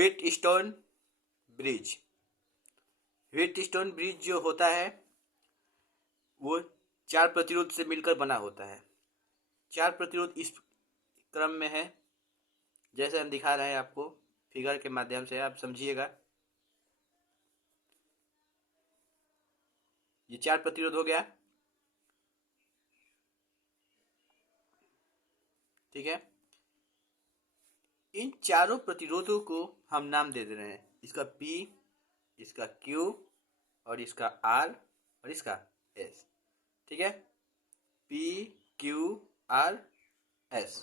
Wheatstone bridge. Wheatstone bridge जो होता है वो 4 प्रतिरोध से मिलकर बना होता है। 4 प्रतिरोध इस क्रम में है, जैसे हम दिखा रहे हैं आपको फिगर के माध्यम से, आप समझिएगा। ये 4 प्रतिरोध हो गया, ठीक है। इन चारों प्रतिरोधों को हम नाम दे रहे हैं, इसका P, इसका Q और इसका R और इसका S, ठीक है। P Q R S,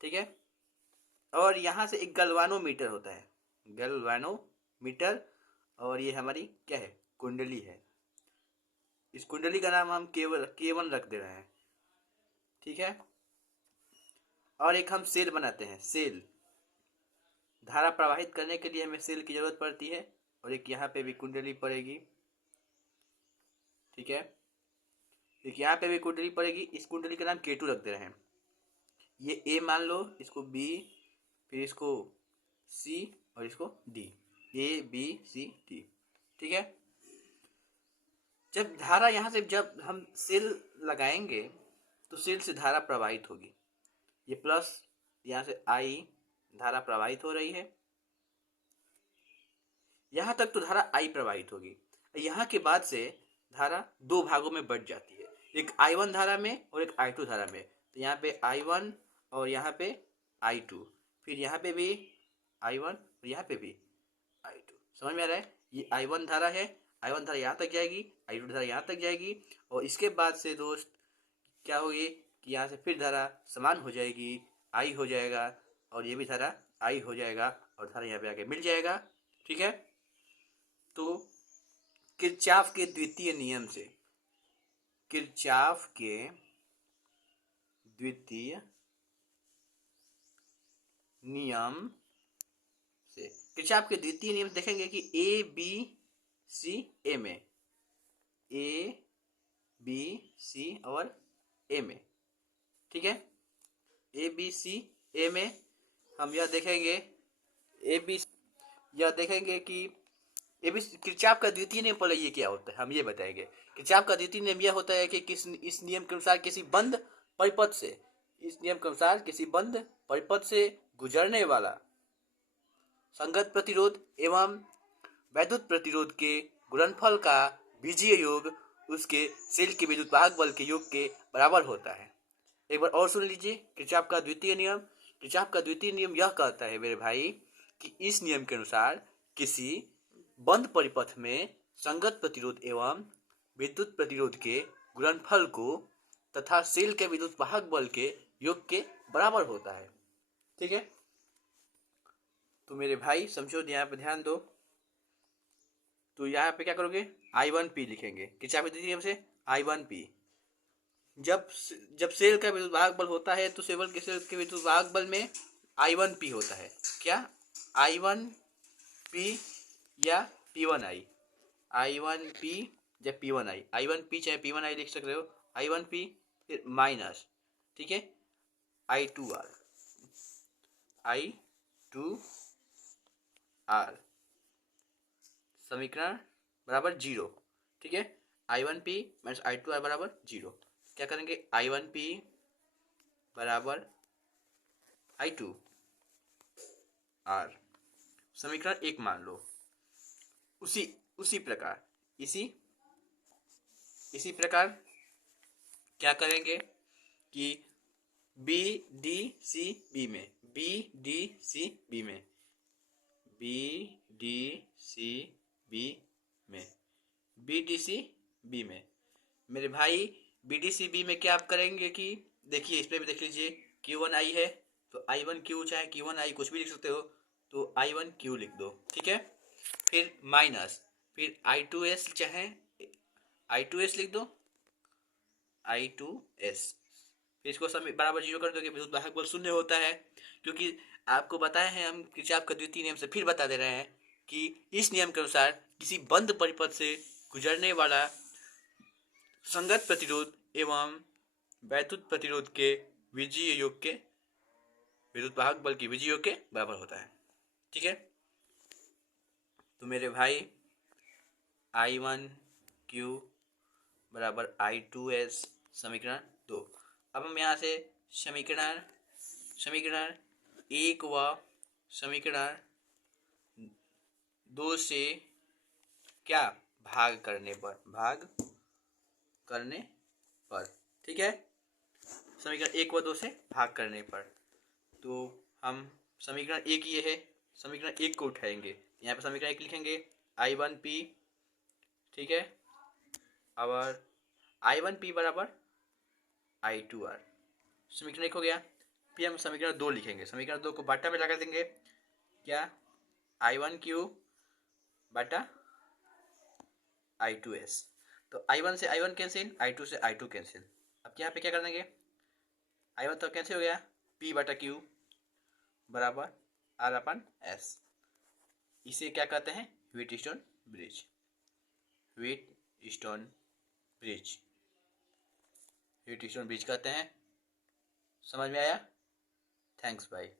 ठीक है। और यहाँ से एक गैल्वानोमीटर होता है, गैल्वानोमीटर, और ये हमारी क्या है, कुंडली है। इस कुंडली का नाम हम केवल K1 रख दे रहे हैं, ठीक है। और एक हम सेल बनाते हैं, सेल। धारा प्रवाहित करने के लिए हमें सेल की जरूरत पड़ती है, और एक यहाँ पे भी कुंडली पड़ेगी, ठीक है। एक यहाँ पे भी कुंडली पड़ेगी, इस कुंडली का नाम K2 रख दे रहे हैं। ये A मान लो, इसको B, फिर इसको C और इसको D, A B C D, ठीक है। जब धारा यहाँ से, जब हम सेल लगाएंगे तो सेल से धारा प्रवाहित होगी। ये प्लस यहाँ से I धारा प्रवाहित हो रही है, यहाँ तक तो धारा I प्रवाहित होगी। यहाँ के बाद से धारा दो भागों में बट जाती है, एक I1 धारा में और एक I2 धारा में। तो यहाँ पे I1 और यहाँ पे I2, फिर यहाँ पे भी I1 और यहाँ पे भी I2। समझ में आ रहा है? ये I1 धारा है, I1 धारा यहाँ तक जाएगी, I2 धारा यहाँ तक जाएगी, और इसके बाद से दोस्त क्या होगी कि यहाँ से फिर धारा समान हो जाएगी, I हो जाएगा, और ये भी धारा I हो जाएगा, और धारा यहाँ पे आके मिल जाएगा, ठीक है। तो किरचॉफ के द्वितीय नियम से, किरचॉफ के द्वितीय नियम से, किरचॉफ के द्वितीय नियम देखेंगे कि A B C A में, A B C और A में, ठीक है। A B C A में हम यह देखेंगे, A B यह देखेंगे कि किरचॉफ का द्वितीय नियम, पहले ये क्या होता है हम ये बताएंगे। किरचॉफ का द्वितीय नियम यह होता है कि इस नियम के अनुसार किसी बंद परिपथ से, इस नियम के अनुसार किसी बंद परिपथ से गुजरने वाला संगत प्रतिरोध एवं वैद्युत प्रतिरोध के गुणनफल का बीजीय योग उसके सेल के विद्युत वाहक बल के योग के बराबर होता है। एक बार और सुन लीजिए किरचॉफ का द्वितीय नियम। किरचॉफ का द्वितीय नियम यह कहता है मेरे भाई कि इस नियम के अनुसार किसी बंद परिपथ में संगत प्रतिरोध एवं विद्युत प्रतिरोध के गुणनफल को तथा सेल के विद्युत वाहक बल के योग के बराबर होता है, ठीक है। तो मेरे भाई समझो, यहाँ पे ध्यान दो। तो यहाँ पे क्या करोगे, I1P लिखेंगे किरचॉफ के द्वितीय नियम से, I1P। जब सेल का विद्युत वाहक बल होता है तो सेल के विद्युत वाहक बल में I1P होता है। क्या I1P या P1I, I1P या P1I, I1P चाहे P1I लिख सकते हो, I1P फिर माइनस, ठीक है, I2R, I2R समीकरण बराबर 0, ठीक है। I1P माइनस I2R बराबर 0। क्या करेंगे, I1P बराबर I2R समीकरण 1 मान लो। उसी प्रकार क्या करेंगे कि BDCB में, BDCB में, BDCB में, BDCB में मेरे भाई BDCB में क्या आप करेंगे कि देखिए, इस पे भी देख लीजिए, Q1I है तो I1Q चाहे Q1I कुछ भी लिख सकते हो, तो I1Q लिख दो, ठीक है। फिर माइनस, फिर I2S चाहे I2S लिख दो, I2S, फिर इसको सब बराबर 0 कर दो कि विद्युत वाहक बल शून्य होता है। क्योंकि आपको बताए हैं हम किरचॉफ का द्वितीय नियम से, फिर बता दे रहे हैं कि इस नियम के अनुसार किसी बंद परिपथ से गुजरने वाला संगत प्रतिरोध एवं वैद्युत प्रतिरोध के विजीय योग के विद्युत वाहक बल की विजीय योग के बराबर होता है। ठीक है, तो मेरे भाई I1Q बराबर I2S समीकरण 2। अब हम यहाँ से समीकरण समीकरण 1 व समीकरण 2 से क्या भाग करने पर, ठीक है, समीकरण 1 व 2 से भाग करने पर, तो हम समीकरण 1 ये है, समीकरण 1 को उठाएंगे, यहाँ पे समीकरण 1 लिखेंगे I1P, ठीक है, और I1P बराबर I2R, समीकरण 1 हो गया। फिर हम समीकरण 2 लिखेंगे, समीकरण 2 को बटा में लगा देंगे, क्या, I1Q बटा I2S, तो I1 से I1 कैंसिल, I2 से I2 कैंसिल। अब यहाँ पे क्या कर देंगे, I1 तो कैंसिल हो गया, P बटा Q बराबर R अपन S। इसे क्या कहते हैं, Wheatstone bridge, Wheatstone bridge, Wheatstone bridge कहते हैं। समझ में आया? Thanks bye.